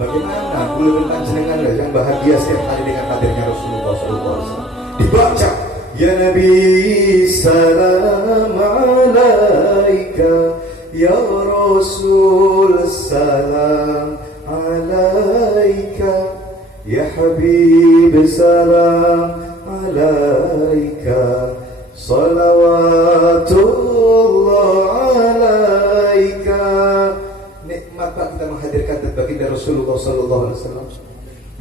Bagaimana boleh panjenengan yang bahagia setiap hari dengan hadirnya Rasulullah SAW. Dibaca, ya Nabi salam alaika, ya Rasul salam alaika, ya Habib salam alaika, salawatullah alaika. Nikmat Pak kita menghadirkan baginda Rasulullah sallallahu alaihi wasallam.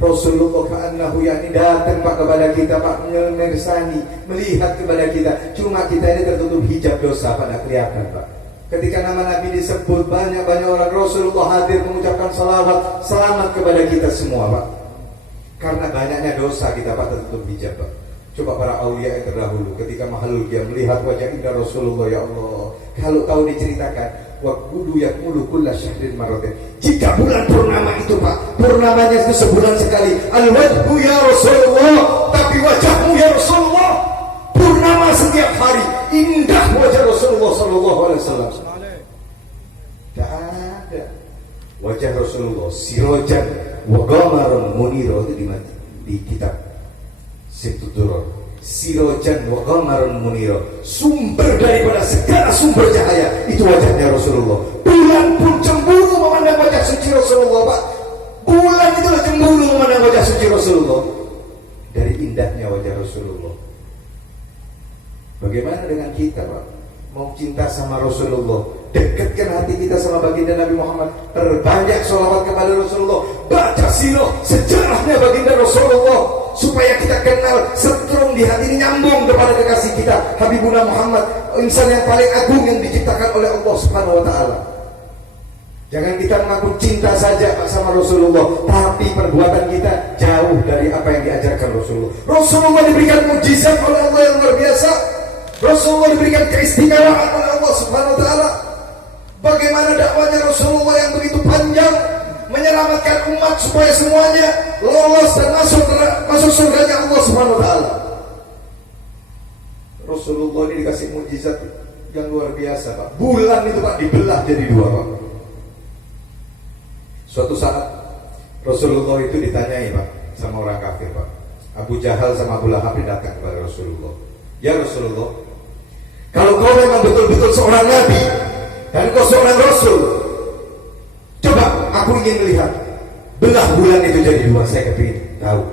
Rasulullah ka'annahu yakni datang Pak kepada kita Pak, menyelsani, melihat kepada kita. Cuma kita ini tertutup hijab dosa pada kelihatan Pak. Ketika nama Nabi disebut, banyak-banyak orang Rasulullah hadir mengucapkan salawat, selamat kepada kita semua Pak. Karena banyaknya dosa kita Pak tertutup hijab Pak. Coba para aulia yang terdahulu ketika makhluk dia melihat wajah indah Rasulullah, ya Allah, kalau tahu diceritakan wa kudu yakmulu kulla syahrin maratin. Jika bulan purnama itu Pak, purnamanya itu sebulan sekali. Al-wajhu ya Rasulullah, tapi wajahmu ya Rasulullah. Purnama setiap hari, indah wajah Rasulullah sallallahu alaihi wasallam. Tidak ada wajah Rasulullah sirojan wa qamarun munira itu di kitab Sittut Duror. Sirojan wa qamarun munira, sumber daripada segala sumber cahaya itu wajahnya Rasulullah. Bulan pun cemburu memandang wajah suci Rasulullah Pak. Bulan itulah cemburu memandang wajah suci Rasulullah. Dari indahnya wajah Rasulullah. Bagaimana dengan kita Pak? Mau cinta sama Rasulullah, dekatkan hati kita sama baginda Nabi Muhammad. Perbanyak sholawat kepada Rasulullah, baca sirah sejarahnya baginda Rasulullah, supaya kita kenal, setrum di hati ini, nyambung kepada kekasih kita Habibuna Muhammad, insan yang paling agung yang diciptakan oleh Allah Subhanahu wa ta'ala. Jangan kita mengaku cinta saja Pak sama Rasulullah, tapi perbuatan kita jauh dari apa yang diajarkan Rasulullah. Rasulullah diberikan mukjizat oleh Allah yang luar biasa. Rasulullah diberikan keistimewaan oleh Allah Subhanahu wa ta'ala. Bagaimana dakwanya Rasulullah yang begitu panjang, menyelamatkan umat supaya semuanya lolos dan masuk surganya Allah Subhanahu wa ta'ala. Rasulullah ini dikasih mukjizat yang luar biasa Pak. Bulan itu Pak dibelah jadi dua Pak. Suatu saat Rasulullah itu ditanyai Pak sama orang kafir Pak. Abu Jahal sama Abu Lahab datang kepada Rasulullah. Ya Rasulullah, kalau kau memang betul-betul seorang nabi dan kau seorang rasul, coba aku ingin melihat belah bulan itu jadi dua. Saya kepingin tahu.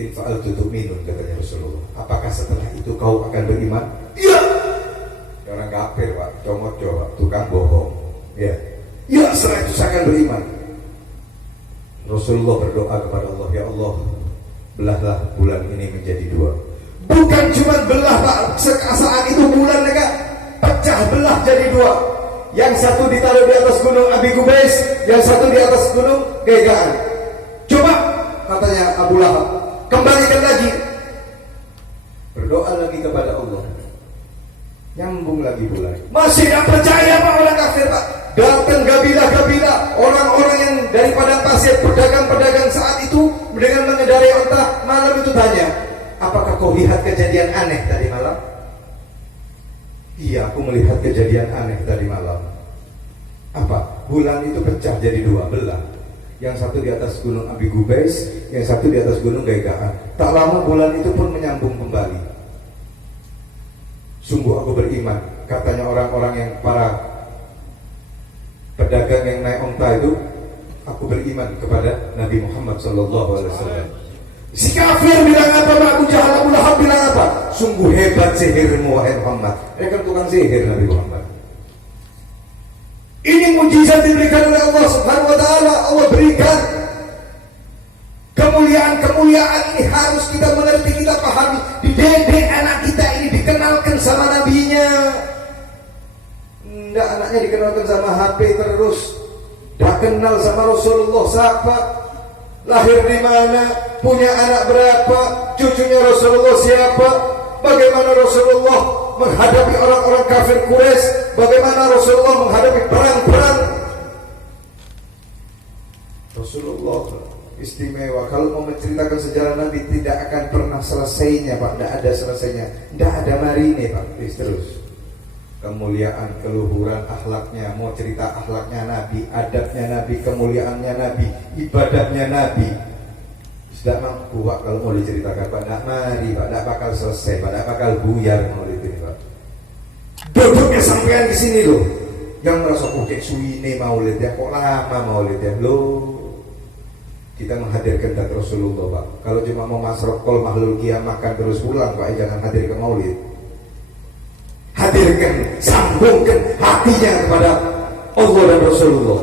In fa'altu tu'minun, katanya Rasulullah. Apakah setelah itu kau akan beriman? Iya. Orang kafir Pak, comot Pak, tukang bohong. Ya. Iya, setelah itu saya akan beriman. Rasulullah berdoa kepada Allah, ya Allah, belahlah bulan ini menjadi dua. Bukan cuma belah Pak, saat itu bulan mereka pecah belah jadi dua. Yang satu ditaruh di atas gunung Abi Qubais, yang satu di atas gunung Gaigaan. Coba, katanya Abu Lahab, kembalikan lagi. Berdoa lagi kepada Allah, nyambung lagi bulan. Masih tidak percaya Pak orang kafir Pak. Datang gabilah-gabilah, orang-orang yang dari padang pasir, pedagang-pedagang saat itu dengan mengendarai onta, malam itu tanya, apakah kau lihat kejadian aneh tadi malam? Iya, aku melihat kejadian aneh tadi malam. Apa? Bulan itu pecah jadi dua belah. Yang satu di atas gunung Abi Qubais, yang satu di atas gunung Gaigaan. Tak lama bulan itu pun menyambung kembali. Sungguh aku beriman, katanya orang-orang yang para pedagang yang naik onta itu, aku beriman kepada Nabi Muhammad SAW. Si kafir bilang apa? Abu Jahal, Abu Lahab bilang apa? Sungguh hebat sihirmu wahai Muhammad. Mereka tukang sihir Nabi Muhammad. Ini mujizat diberikan oleh Allah Subhanahu wa ta'ala. Allah berikan kemuliaan-kemuliaan ini harus kita mengerti, kita pahami. Dididik anak kita ini, dikenalkan sama nabinya. Enggak, anaknya dikenalkan sama HP terus. Dah kenal sama Rasulullah siapa, lahir di mana, punya anak berapa, cucunya Rasulullah siapa, bagaimana Rasulullah menghadapi orang-orang kafir Quraisy, bagaimana Rasulullah menghadapi perang-perang. Rasulullah istimewa. Kalau mau menceritakan sejarah Nabi tidak akan pernah selesainya Pak, tidak ada selesainya, tidak ada marine Pak, terus. kemuliaan, keluhuran akhlaknya, mau cerita akhlaknya Nabi, adabnya Nabi, kemuliaannya Nabi, ibadahnya Nabi. Sudah mampu Pak kalau mau diceritakan Pak, tidak mari Pak, tidak bakal selesai Pak, tidak bakal buyar maulid ini Pak. Duduknya sampean di sini loh, yang merasa kayak suwine maulid ya, kok lama maulid ya loh. Kita menghadirkan dat Rasulullah Pak. Kalau cuma mau masrokol mahlul kiamah makan terus pulang Pak, jangan hadir ke maulid. Hadirkan, sambungkan hatinya kepada Allah dan Rasulullah.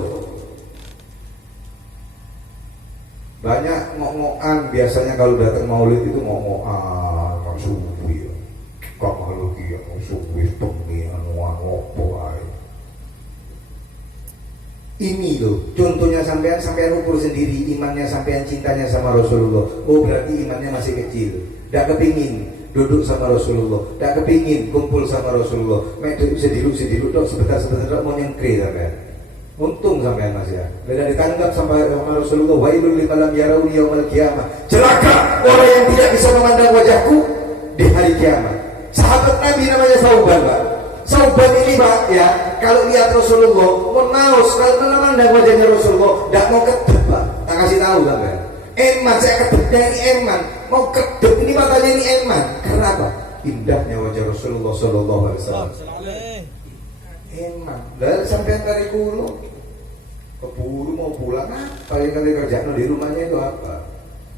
Banyak ngok-ngokan biasanya kalau datang maulid itu ngok-ngokan, kok subuh ya, kok mahluk ya, subuh pengi, ngopo aja. Ini loh, contohnya sampean ukur sendiri imannya sampean, cintanya sama Rasulullah. Oh berarti imannya masih kecil, tidak kepingin duduk sama Rasulullah, tidak kepingin kumpul sama Rasulullah. Mek sediluk dok, sebentar dok mau nyengkri sampean. Untung sampean masih ya, beda ditangkap sama Rasulullah. Wailul liman lam yarawni yaumal qiyamah. Celaka orang yang tidak bisa memandang wajahku di hari kiamat. Sahabat Nabi namanya Sauban Pak. Sauban ini Pak ya, kalau lihat Rasulullah mau naus, kalau memandang wajahnya Rasulullah tidak mau kedep Pak. Tak kasih tahu sampean. Eman, saya kedepnya ini eman. Mau kedep ini matanya ini eman. Karena apa? Indahnya wajah Rasulullah Sallallahu Alaihi Wasallam. Eman. Lalu sampai dari kulo keburu mau pulang apa yang kali kerjaan di rumahnya itu apa?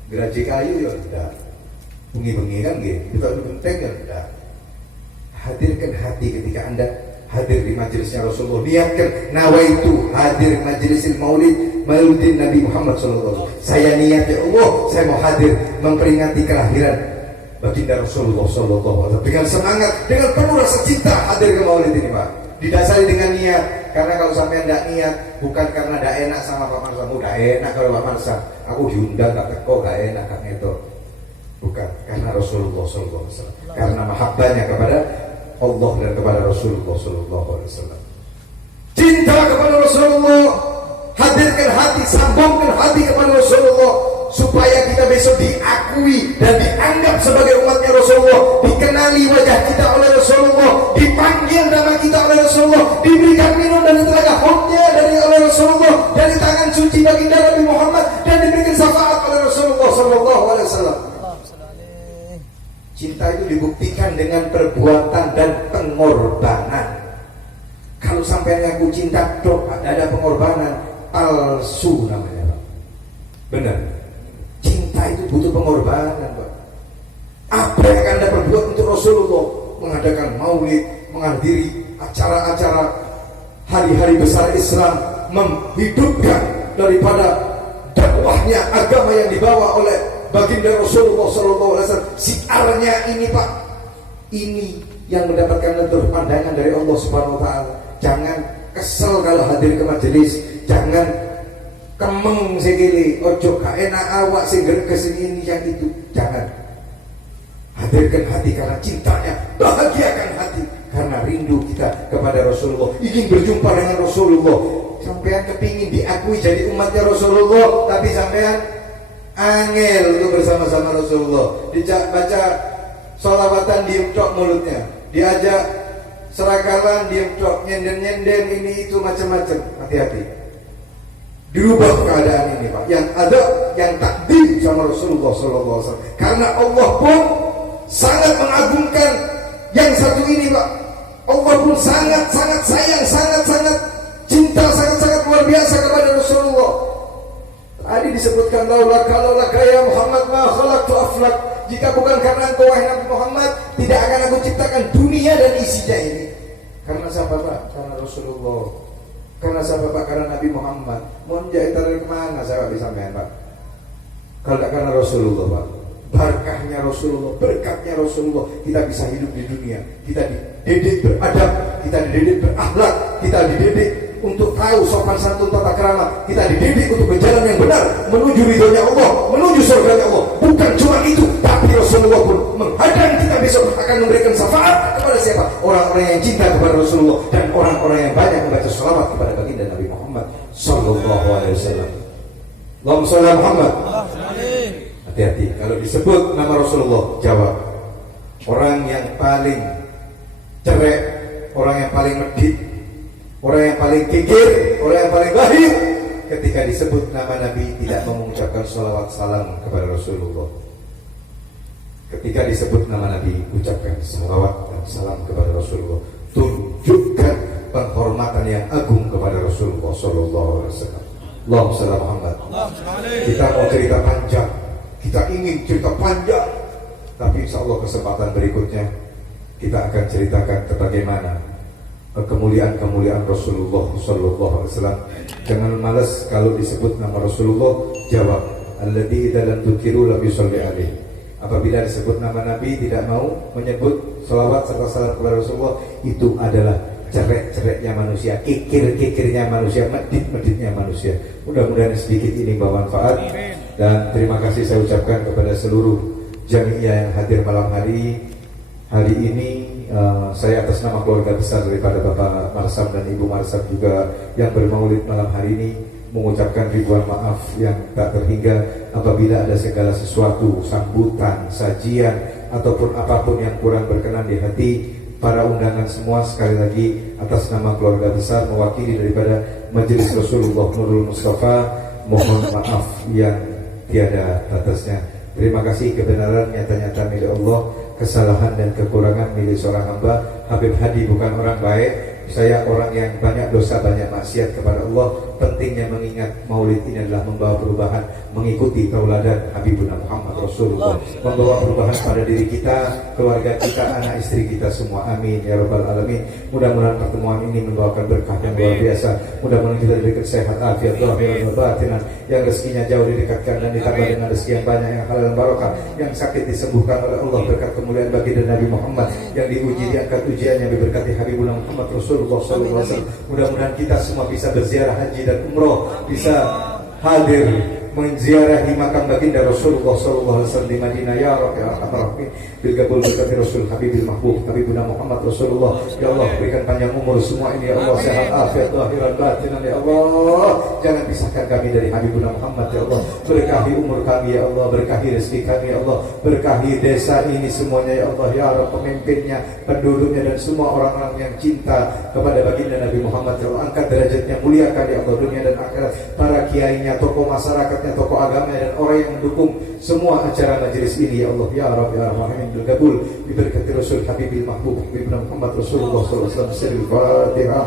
Geraji kayu ya tidak. Bengi-bengi kan gitu. Kita penting ya tidak. Hadirkan hati ketika Anda hadir di majelisnya Rasulullah. Niatkan nawaitu hadir majlisil maulidin Nabi Muhammad SAW. Saya niat ya Allah, saya mau hadir memperingati kelahiran baginda Rasulullah SAW dengan semangat, dengan penuh rasa cinta hadir ke maulid ini Pak. Didasari dengan niat. Karena kalau sampai tidak niat, bukan karena tidak enak sama Pak Marsa. Tidak enak kalau Pak Marsa, aku diundang gak teko, gak enak kan itu. Bukan, karena Rasulullah SAW. Karena mahabbahnya kepada Allah dan kepada Rasulullah SAW. Cinta kepada Rasulullah, hadirkan hati, sambungkan hati kepada Rasulullah, supaya kita besok diakui dan dianggap sebagai umatnya Rasulullah, dikenali wajah kita oleh Rasulullah, dipanggil nama kita oleh Rasulullah, diberikan minum dari telaga haudnya dari oleh Rasulullah, dari tangan suci baginda Nabi Muhammad, dan diberikan syafaat oleh Rasulullah Sallallahu Alaihi Wasallam. Cinta itu dibuktikan dengan perbuatan dan pengorbanan. Kalau sampai aku cinta dok, ada pengorbanan, palsu namanya Pak. Benar. Cinta itu butuh pengorbanan Pak. Apa yang Anda perbuat untuk Rasulullah? Mengadakan maulid, menghadiri acara-acara hari-hari besar Islam, menghidupkan daripada dakwahnya agama yang dibawa oleh baginda Rasulullah SAW. Siarnya ini Pak, ini yang mendapatkan lentur pandangan dari Allah Subhanahu Wa Taala. Jangan kesel kalau hadir ke majelis, jangan kemeng sekali, ojo gak enak awak sing kesini ini yang itu. Jangan. Hadirkan hati karena cintanya, bahagiakan hati karena rindu kita kepada Rasulullah, ingin berjumpa dengan Rasulullah. Sampean kepingin diakui jadi umatnya Rasulullah, tapi sampean angel untuk bersama-sama Rasulullah. Baca sholawatan diem tok mulutnya, diajak serakalan diem tok, nyenden ini itu macam-macam. Hati-hati, dirubah keadaan ini Pak. Yang ada yang takdim sama Rasulullah SAW. Karena Allah pun sangat mengagungkan yang satu ini Pak. Allah pun sangat sayang, sangat cinta, sangat luar biasa kepada Rasulullah. Tadi disebutkan laulaka ya Muhammad ma khalaqtu aflak. Jika bukan karena engkau wahai Nabi Muhammad, tidak akan aku ciptakan dunia dan isinya ini. Karena siapa Pak? Karena Rasulullah. Karena siapa Pak? Karena Nabi Muhammad. Mau jahit dari kemana saya bisa main Pak? Kalau tidak karena Rasulullah Pak. Berkahnya Rasulullah, berkatnya Rasulullah, kita bisa hidup di dunia. Kita dididik beradab, kita dididik berakhlak, kita dididik untuk tahu sopan santun tata krama, kita dididik untuk berjalan yang benar menuju ridhonya Allah, menuju surganya Allah. Bukan cuma itu, tapi Rasulullah pun menghadang kita besok akan memberikan syafaat kepada siapa? Orang-orang yang cinta kepada Rasulullah dan orang-orang yang banyak membaca sholawat kepada baginda Nabi Muhammad Sallallahu Alaihi Wasallam. Allahumma sholli ala Muhammad. Hati-hati kalau disebut nama Rasulullah, jawab. Orang yang paling cerek, orang yang paling medit, orang yang paling kikir, orang yang paling baik. Ketika disebut nama Nabi tidak mengucapkan salawat salam kepada Rasulullah. Ketika disebut nama Nabi ucapkan salawat dan salam kepada Rasulullah. Tunjukkan penghormatan yang agung kepada Rasulullah Sallallahu Alaihi Wasallam. Allahumma shalli ala Muhammad. Kita mau cerita panjang, kita ingin cerita panjang, tapi insya Allah kesempatan berikutnya kita akan ceritakan bagaimana kemuliaan Rasulullah Sallallahu Alaihi Wasallam. Jangan malas kalau disebut nama Rasulullah, jawab alladzi idza lam tukiru lam yusalli alaihi. Apabila disebut nama Nabi tidak mau menyebut salawat serta salam kepada Rasulullah, itu adalah cerek-cereknya manusia, kikir-kikirnya manusia, medit-meditnya manusia. Mudah-mudahan sedikit ini bawa manfaat. Dan terima kasih saya ucapkan kepada seluruh jamiah yang hadir malam hari ini. Saya atas nama keluarga besar daripada Bapak Marsam dan Ibu Marsam juga yang bermaulid malam hari ini mengucapkan ribuan maaf yang tak terhingga apabila ada segala sesuatu, sambutan, sajian ataupun apapun yang kurang berkenan di hati para undangan semua. Sekali lagi atas nama keluarga besar mewakili daripada Majelis Rasulullah Nurul Mustafa, mohon maaf yang tiada batasnya. Terima kasih, kebenaran nyata-nyata milik Allah, kesalahan dan kekurangan milik seorang hamba. Habib Hadi bukan orang baik, saya orang yang banyak dosa, banyak maksiat kepada Allah. Pentingnya mengingat maulid ini adalah membawa perubahan, mengikuti tauladan Habibuna Muhammad Rasulullah, membawa perubahan pada diri kita, keluarga kita, anak istri kita semua. Amin ya rabbal alamin. Mudah-mudahan pertemuan ini membawakan berkah yang luar biasa. Mudah-mudahan kita diberikan sehat, afiat, zahiran wa batinan, yang rezekinya jauh didekatkan dan ditambah dengan rezeki yang banyak, yang halal dan barokah, yang sakit disembuhkan oleh Allah berkat kemuliaan baginda Nabi Muhammad, yang diuji diangkat ujiannya diberkati Habibuna Muhammad Rasulullah sallallahu alaihi wasallam. Mudah-mudahan kita semua bisa berziarah haji dan umroh, bisa hadir menziarahi makam baginda Rasulullah sallallahu alaihi wasallam di Madinah ya Rabb ya Arhamar Rahimin. Bil qabul berkati Rasul Habibil Mahbub Habibuna Muhammad Rasulullah. Ya Allah, berikan panjang umur semua ini ya Allah, sehat afiat zahiran batinan ya Allah. Jangan pisahkan kami dari Habibuna Muhammad ya Allah. Berkahi umur kami ya Allah, berkahi rezeki kami ya Allah, berkahi desa ini semuanya ya Allah ya Rabb, pemimpinnya, penduduknya dan semua orang-orang yang cinta kepada baginda Nabi Muhammad ya Allah. Angkat derajatnya, muliakan ya Allah dunia dan akhirat, para kiainya, tokoh masyarakatnya, tokoh agamanya dan orang yang mendukung semua acara majelis ini ya Allah ya Rabb ya Rahman. Bil qabul diberkati Rasul Habibil Mahbub Ibnu Muhammad Rasulullah sallallahu alaihi wasallam. Fatihah.